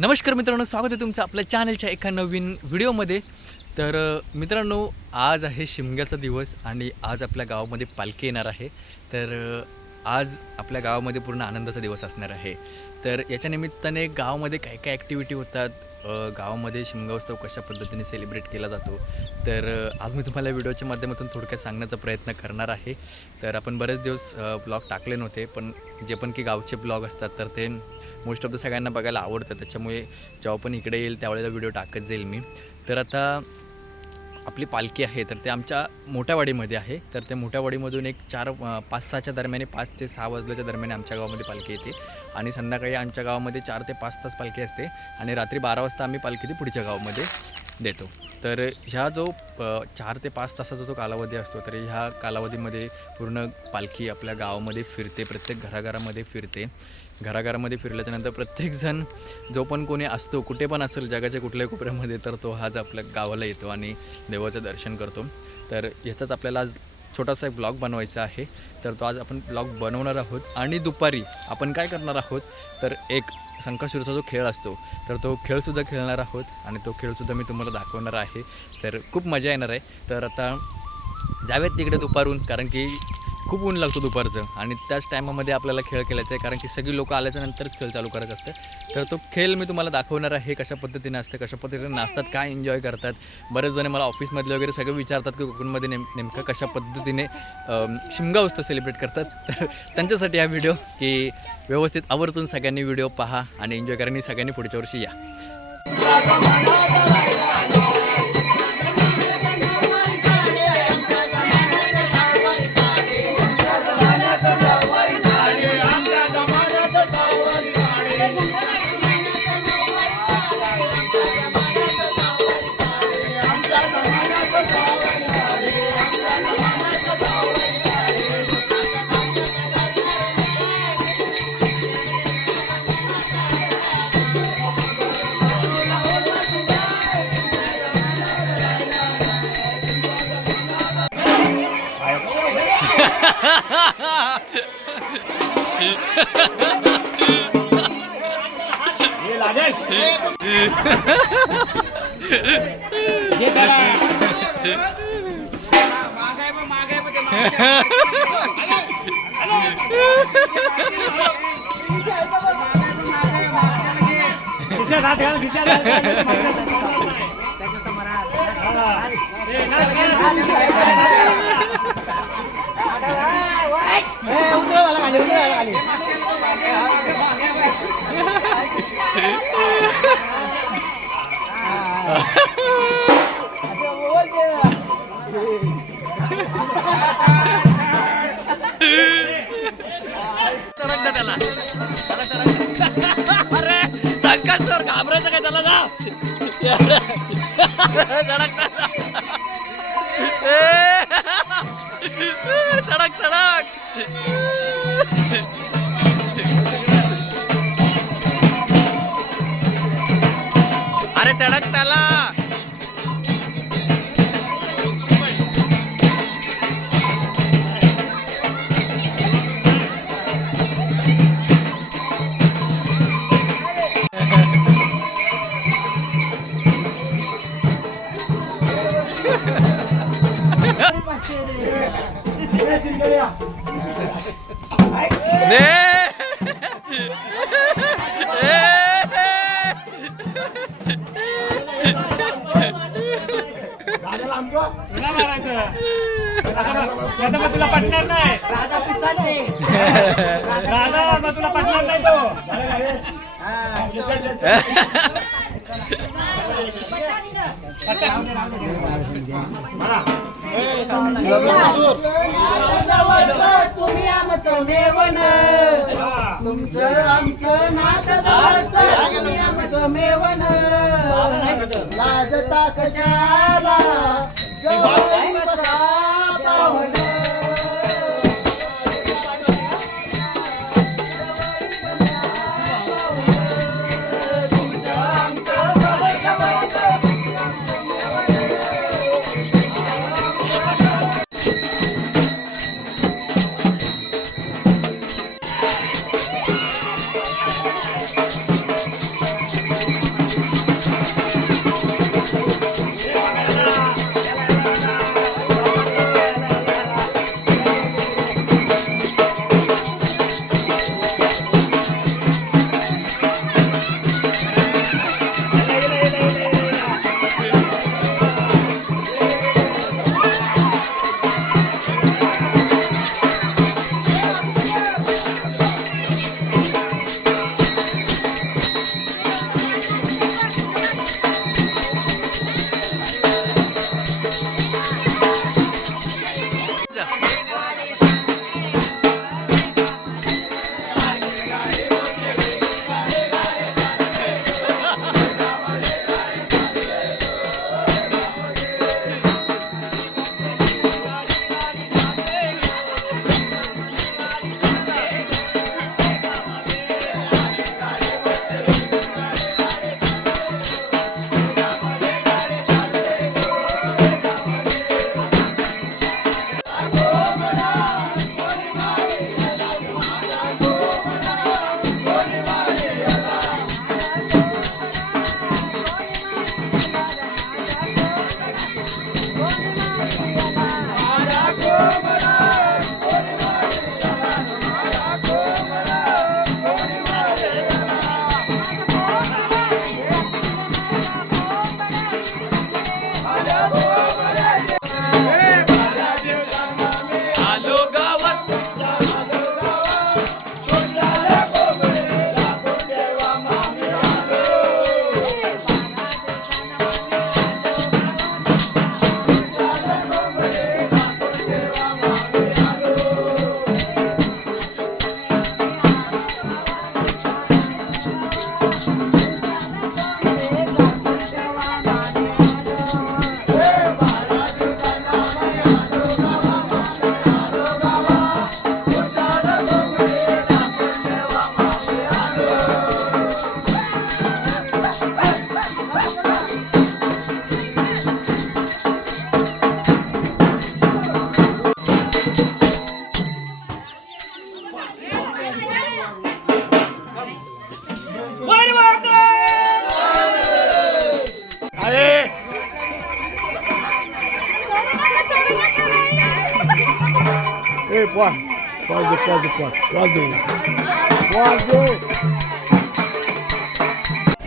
नमस्कार मित्रांनो, स्वागत आहे तुमचं आपल्या चॅनलच्या एका नवीन व्हिडिओमध्ये. तर मित्रांनो, आज आहे शिमग्याचा दिवस आणि आज आपल्या गावामध्ये पालखी येणार आहे. तर आज आपल्या गावामध्ये पूर्ण आनंदाचा दिवस असणार आहे. तर याच्या निमित्ताने गावामध्ये काय काय ॲक्टिव्हिटी होतात, गावामध्ये शिमगा उत्सव कशा पद्धतीने सेलिब्रेट केला जातो, तर आज मी तुम्हाला व्हिडिओच्या माध्यमातून थोडक्यात सांगण्याचा प्रयत्न करणार आहे. तर आपण बरेच दिवस ब्लॉग टाकले नव्हते, पण जे पण की गावचे ब्लॉग असतात तर ते मोस्ट ऑफ द सगळ्यांना बघायला आवडतं. त्याच्यामुळे जेव्हा पण इकडे येईल त्यावेळेला व्हिडिओ टाकत जाईल मी. तर आता आपली पालखी आहे तर ते आमच्या मोठ्यावाडीमध्ये आहे. तर त्या मोठ्यावाडीमधून एक 5-6च्या दरम्याने, 5 ते 6 वाजल्याच्या दरम्याने आमच्या गावामध्ये पालखी येते आणि संध्याकाळी आमच्या गावामध्ये 4 ते 5 तास पालखी असते आणि रात्री 12 वाजता आम्ही पालखी ती पुढच्या गावामध्ये देतो. तर ह्या जो 4 ते 5 तासाचा जो कालावधी असतो, तर ह्या कालावधीमध्ये पूर्ण पालखी आपल्या गावामध्ये फिरते, प्रत्येक घराघरामध्ये फिरते. घराघरामध्ये फिरल्याच्यानंतर प्रत्येकजण जो पण कोणी असतो, कुठे पण असेल जगाच्या कुठल्याही कोपऱ्यामध्ये, तर तो आज आपल्या गावाला येतो आणि देवाचं दर्शन करतो. तर याचाच आपल्याला आज छोटासा एक ब्लॉग बनवायचा आहे. तर तो आज आपण ब्लॉग बनवणार आहोत आणि दुपारी आपण काय करणार आहोत, तर एक संकष्टीचा जो खेळ असतो तर तो खेळसुद्धा खेळणार आहोत आणि तो खेळसुद्धा मी तुम्हाला दाखवणार आहे. तर खूप मजा येणार आहे. तर आता जाऊयात तिकडे दुपारून, कारण की खूप ऊन लागतो दुपारचं आणि त्याच टायमामध्ये आपल्याला खेळ खेळायचा आहे, कारण की सगळी लोकं आल्याच्यानंतरच खेळ चालू करत असते. तर तो खेळ मी तुम्हाला दाखवणार आहे, कशा पद्धतीने असते, कशा पद्धतीने नाचतात, काय एन्जॉय करतात. बरेच जण मला ऑफिसमधले वगैरे सगळे विचारतात की कोकणमध्ये नेमकं कशा पद्धतीने शिमगा उत्सव सेलिब्रेट करतात. तर त्यांच्यासाठी हा व्हिडिओ की व्यवस्थित आवर्जून सगळ्यांनी व्हिडिओ पहा आणि एन्जॉय करा आणि सगळ्यांनी पुढच्या वर्षी या. अरे संकट सर, घाबरायचं काय त्याला, जा सडक सडक. अरे सडक त्याला. तुला पटणार नाही, राधा पिसाचे राधा तुला पटणार नाही तो. तुम्ही आमचं मेवन, तुमचं आमचं नातं, तुम्ही आमचं मेवन, लाजता कशाला पावन.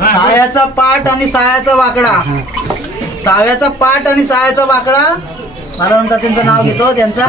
सायाचा पाठ आणि सायाचा वाकडा. साव्याचा पाठ आणि सायाचा वाकडा. मला नंतर त्यांचं नाव घेतो त्यांचा.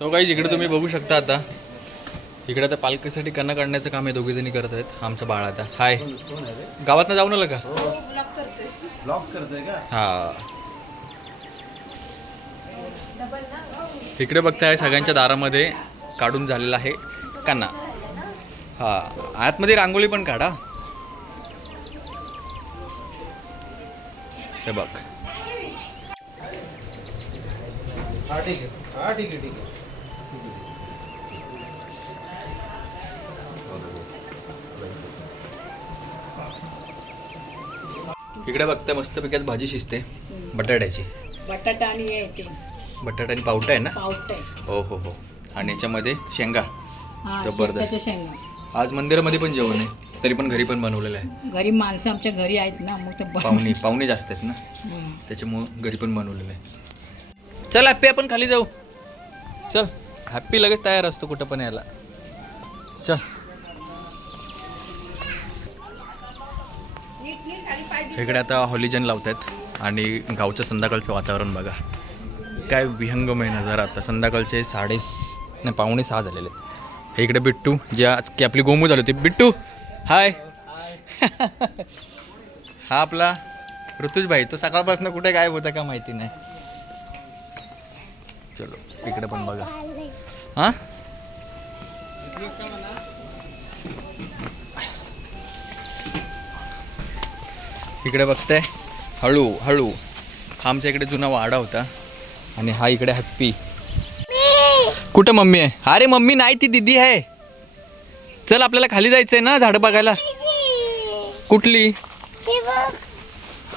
तो काही इकडे तुम्ही बघू शकता आता. इकडे आता पालखीसाठी कन्ना काढण्याचं काम हे दोघी जणी करत आहेत. आमचा बाळ आता हाय गावातनं जाऊन आलं का? हा इकडे बघताय सगळ्यांच्या दारामध्ये काढून झालेला आहे कन्ना. हा आतमध्ये रांगोळी पण काढा. हे बघ ठीक आहे. इकडे बघताय मस्त पैकी भाजी शिजते बटाट्याची. बटाटा आणि हे ते बटाटा आणि पावटा आहे ना? पावट आहे. हो हो हो. आणि याच्यामध्ये शेंगा. हा, जबरदस्त. शेताच्या शेंगा. आज मंदिरामध्ये पण जेवण आहे तरी पण घरी पण बनवलेलं आहे. घरी माणसं आमच्या घरी आहेत ना मग ते पाहुणे जास्त आहेत ना हं. त्याच्यामुळं घरी पण बनवलेलं आहे. चल हॅप्पी आपण खाली जाऊ. चल हॅप्पी लगेच तयार असतो कुठं पण यायला. चल इकडे आता हॉलिजन लावतात आणि गावचं संध्याकाळचं वातावरण बघा काय विहंगमय नजारा. आता संध्याकाळचे 5:30 झालेले. हे इकडे बिट्टू जे आज की आपली गोमू झाली होती. बिट्टू हाय. हा आपला ऋतुज भाई तो सकाळपासून कुठे गायब होता का माहिती नाही. चलो इकडे पण बघा. हां इकडे बघताय हळू हळू हा आमच्या इकडे जुना वाडा होता आणि हा इकडे हॅप्पी. कुठं मम्मी आहे? अरे मम्मी नाही, ती दीदी आहे. चल आपल्याला खाली जायचंय ना झाडं बघायला. कुठली?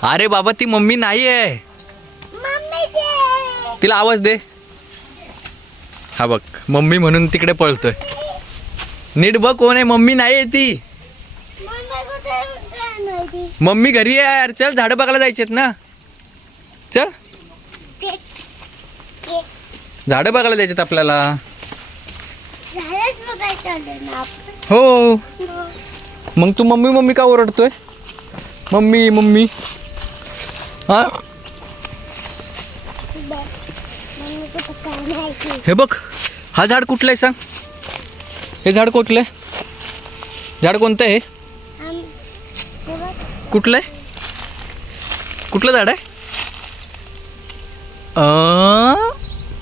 अरे बाबा ती मम्मी नाही आहे, तिला आवाज दे. हा बघ मम्मी म्हणून तिकडे पळतोय. नीट बघ कोण आहे. मम्मी नाही आहे ती. मम्मी घरी आहे यार. चल झाडं बघायला जायचेत ना. चल झाडं बघायला जायचेत आपल्याला. हो मग तू मम्मी मम्मी का ओरडतोय? मम्मी मम्मी हा. हे बघ हा झाड कुठलं आहे सांग. हे झाड कुठलं आहे? झाड कोणतं आहे? कुठलं आहे? कुठलं झाड आहे?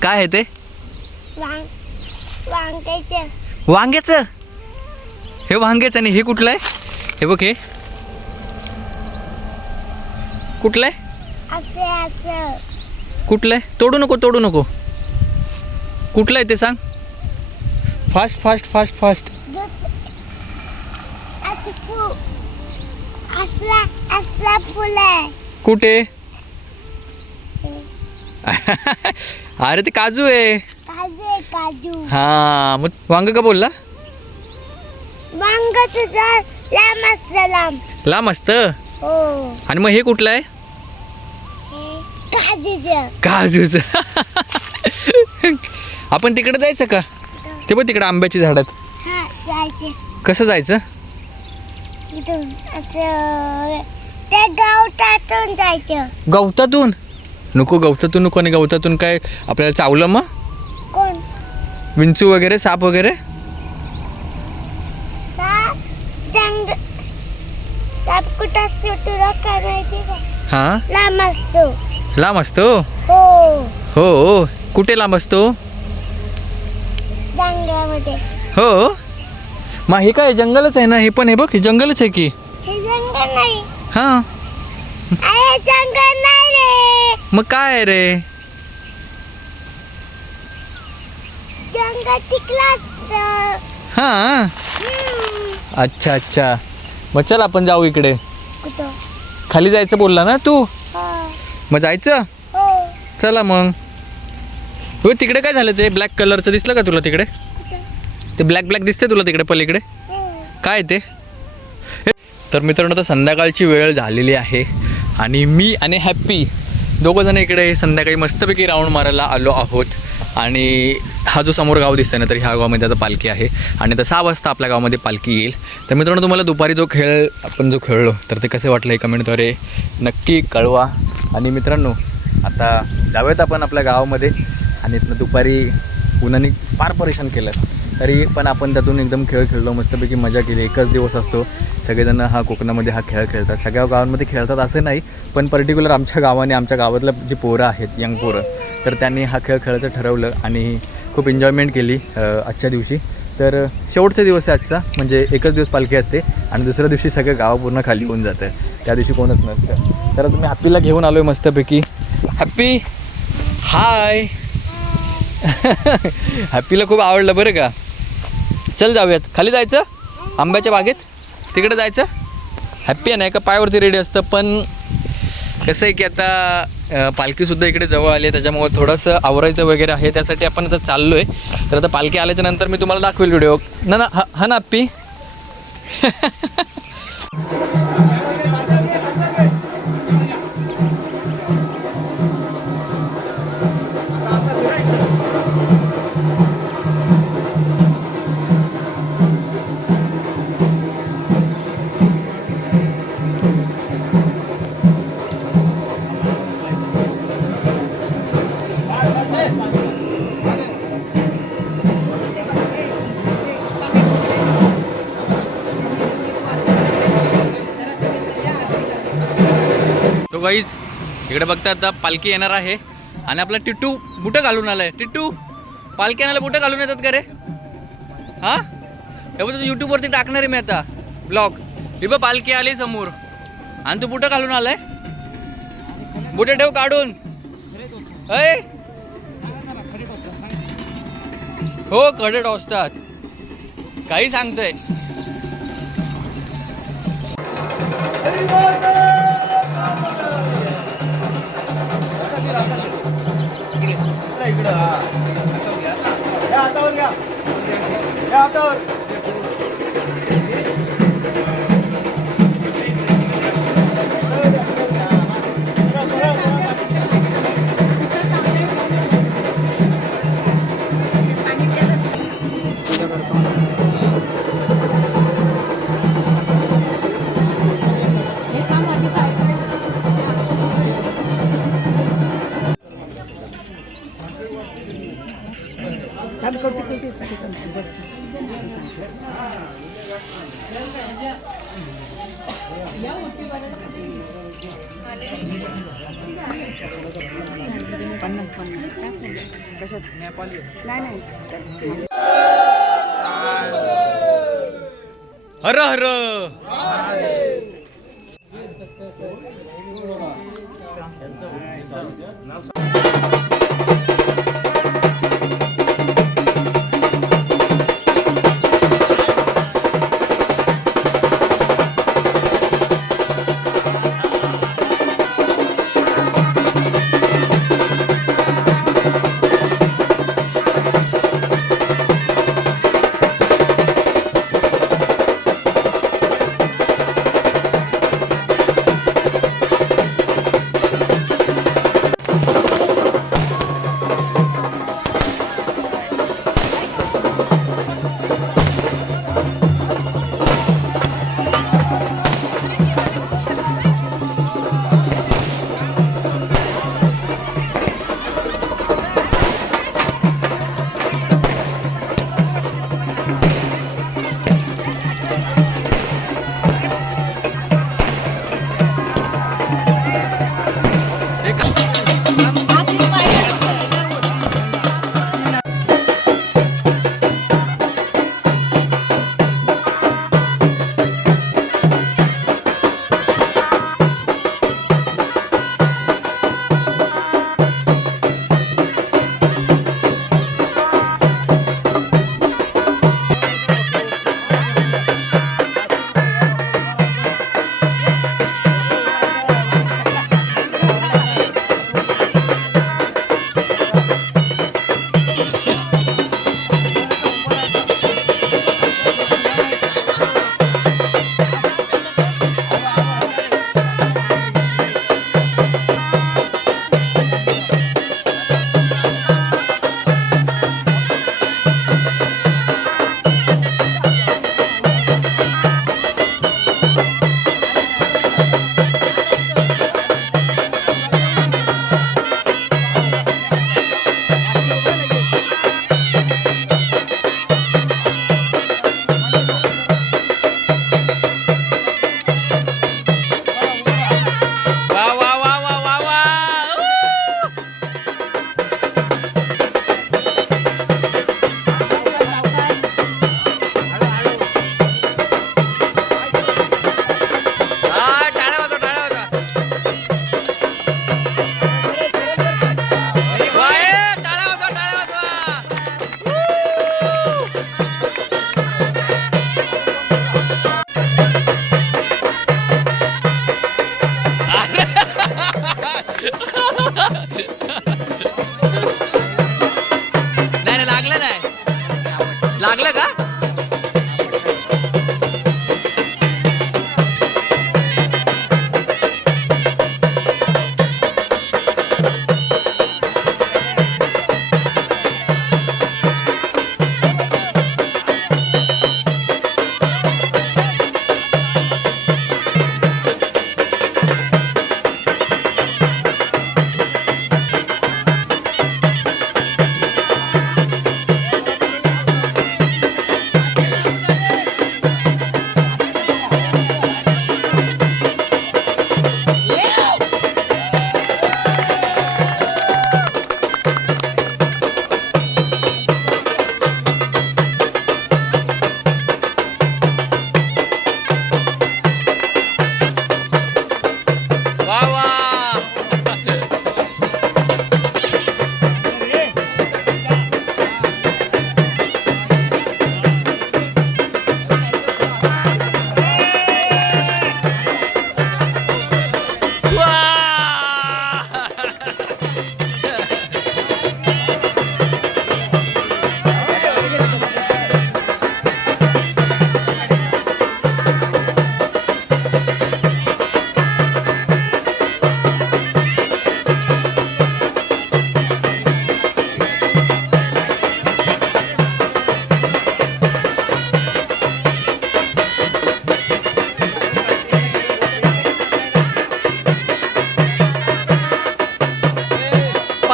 काय आहे ते? वांग्याचं. हे वांग्याचं आणि हे कुठलं आहे? हे बघ हे कुठलं आहे? कुठलं आहे? तोडू नको तोडू नको. कुठलं आहे ते सांग. Fast fast fast fast. कुठे? अरे ते काजू आहे. काजू. हा मग वांग का बोलला? वांगाचं झाड लांब असतं लांब. लांब असतं. हो. आणि मग हे कुठलं आहे? काजूचं. काजूचं. आपण तिकडे जायचं का? ते बघ तिकडे आंब्याची झाड आहेत. हा जायचे. कसं जायचं? इथून असं त्या गवतातून जायचं. गवतातून नको. गवतातून नको. आणि गवतातून काय आपल्याला चावलं मग? कोण? विंचू वगैरे साप वगैरे? साप कुठं असतो तुला काय माहिती का? हां लांब असतो. लांब असतो. हो हो कुठे लांब असतो? जंगलामध्ये. हो मग हे काय जंगलच आहे ना. हे पण हे बघ हे जंगलच आहे की. हे जंगल नाही. हां अरे जंगल नाही रे. मग काय आहे रे? जंगल तिकडं असतं. हां अच्छा अच्छा. मग चल आपण जाऊ इकडे. कुठं? खाली जायचं बोलला ना तू. हो. मग जायचं. हो. चला मग. हो तिकडे काय झालं? ते ब्लॅक कलरचं दिसलं का तुला तिकडे? ते ब्लॅक ब्लॅक दिसते तुला तिकडे पलीकडे? काय ते? तर मित्रांनो आता संध्याकाळची वेळ झालेली आहे आणि मी आणि हॅप्पी दोघंजण इकडे संध्याकाळी मस्तपैकी राऊंड मारायला आलो आहोत. आणि हा जो समोर गाव दिसतोय ना तर ह्या गावामध्ये आता पालखी आहे आणि आता 6 वाजता आपल्या गावामध्ये पालखी येईल. तर मित्रांनो तुम्हाला दुपारी जो खेळ आपण जो खेळलो तर ते कसे वाटलं हे कमेंटद्वारे नक्की कळवा. आणि मित्रांनो आता जाऊयात आपण आपल्या गावामध्ये. आणि इथनं दुपारी उन्हाने फार परेशान केलं तरी पण आपण त्यातून एकदम खेळ खेळलो. मस्तपैकी मजा केली. एकच दिवस असतो. सगळेजण हा कोकणामध्ये हा खेळ खेळतात. सगळ्या गावांमध्ये खेळतात असं नाही पण पर्टिक्युलर आमच्या गावाने आमच्या गावातलं जी पोरं आहेत यंग पोरं तर त्यांनी हा खेळ खेळायचं ठरवलं आणि खूप एन्जॉयमेंट केली आजच्या दिवशी. तर शेवटचा दिवस आहे आजचा. म्हणजे एकच दिवस पालखी असते आणि दुसऱ्या दिवशी सगळं गाव पूर्ण खाली होऊन जातं. त्या दिवशी कोणच नसतं. तर तुम्ही हॅप्पीला घेऊन आलो आहे मस्तपैकी. हॅप्पी हाय. हॅप्पीला खूप आवडलं बरं का. चल जाऊयात. खाली जायचं आंब्याच्या बागेत तिकडे जायचं. हॅप्पी आहे ना एका पायावरती रेडी असतं पण कसं आहे की आता पालखीसुद्धा इकडे जवळ आली आहे त्याच्यामुळे थोडंसं आवरायचं वगैरे आहे. त्यासाठी आपण आता चाललो आहे. तर आता पालखी आल्याच्या नंतर मी तुम्हाला दाखवेल व्हिडिओ ना ना. हा ना हॅप्पी. तो गाईज इकडे बघता आता पालखी येणार आहे आणि आपला टिट्टू बुटं घालून आलाय. टिट्टू पालखी आणायला बुटं घालून येतात का रे? हां हे बघ यूट्यूबवरती टाकणार आहे मी आता ब्लॉग. ही बघ पालखी आली समोर आणि तू बुटं घालून आलाय. बुटे ठेव काढून. अय हो खडे टोचतात. काही सांगतोय. हर हर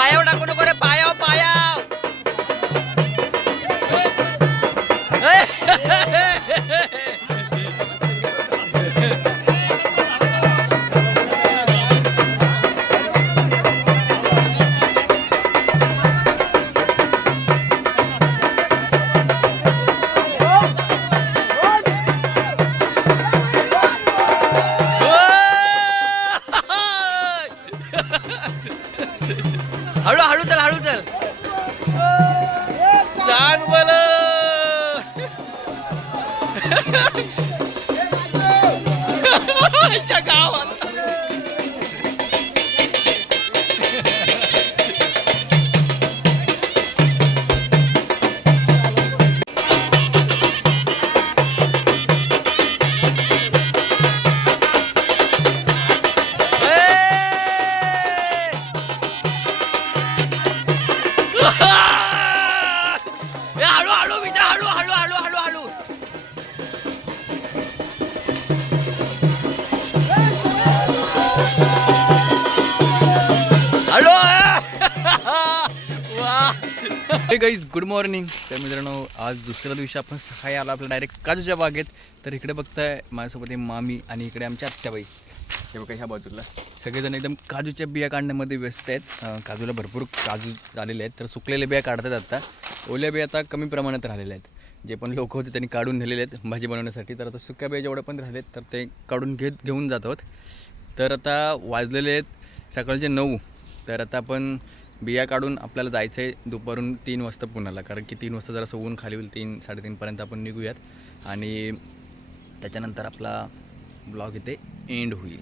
पायावर टाकू नको रे, पायाव पायाव. हळू हळू चल, हळू चल. सांग मला. गावात हळू हळू विजा, हळू हळू हळू हळू हळू. हॅलो. हे गाईज गुड मॉर्निंग. तर मित्रांनो आज दुसऱ्या दिवशी आपण सकाळी आलो आपल्या डायरेक्ट काजूच्या बागेत. तर इकडे बघताय माझ्यासोबत आहे मामी आणि इकडे आमच्या आत्याबाई. हे बघा ह्या बाजूला सगळेजण एकदम काजूच्या बिया काढण्यामध्ये व्यस्त आहेत. काजूला भरपूर काजू झालेले आहेत. तर सुकलेल्या बिया काढतात आता. ओल्या बिया आता कमी प्रमाणात राहिलेल्या आहेत. जे पण लोक होते त्यांनी काढून नेलेले आहेत भाजी बनवण्यासाठी. तर आता सुक्या बिया जेवढ्या पण राहिलेत तर ते काढून घेऊन जात आहोत. तर आता वाजलेले आहेत सकाळचे 9. तर आता आपण बिया काढून आपल्याला जायचं आहे दुपारून 3 वाजता पुण्याला. कारण की 3 वाजता जरा ऊन खाली होईल. 3-3:30पर्यंत आपण निघूयात आणि त्याच्यानंतर आपला ब्लॉग इथे एंड होईल.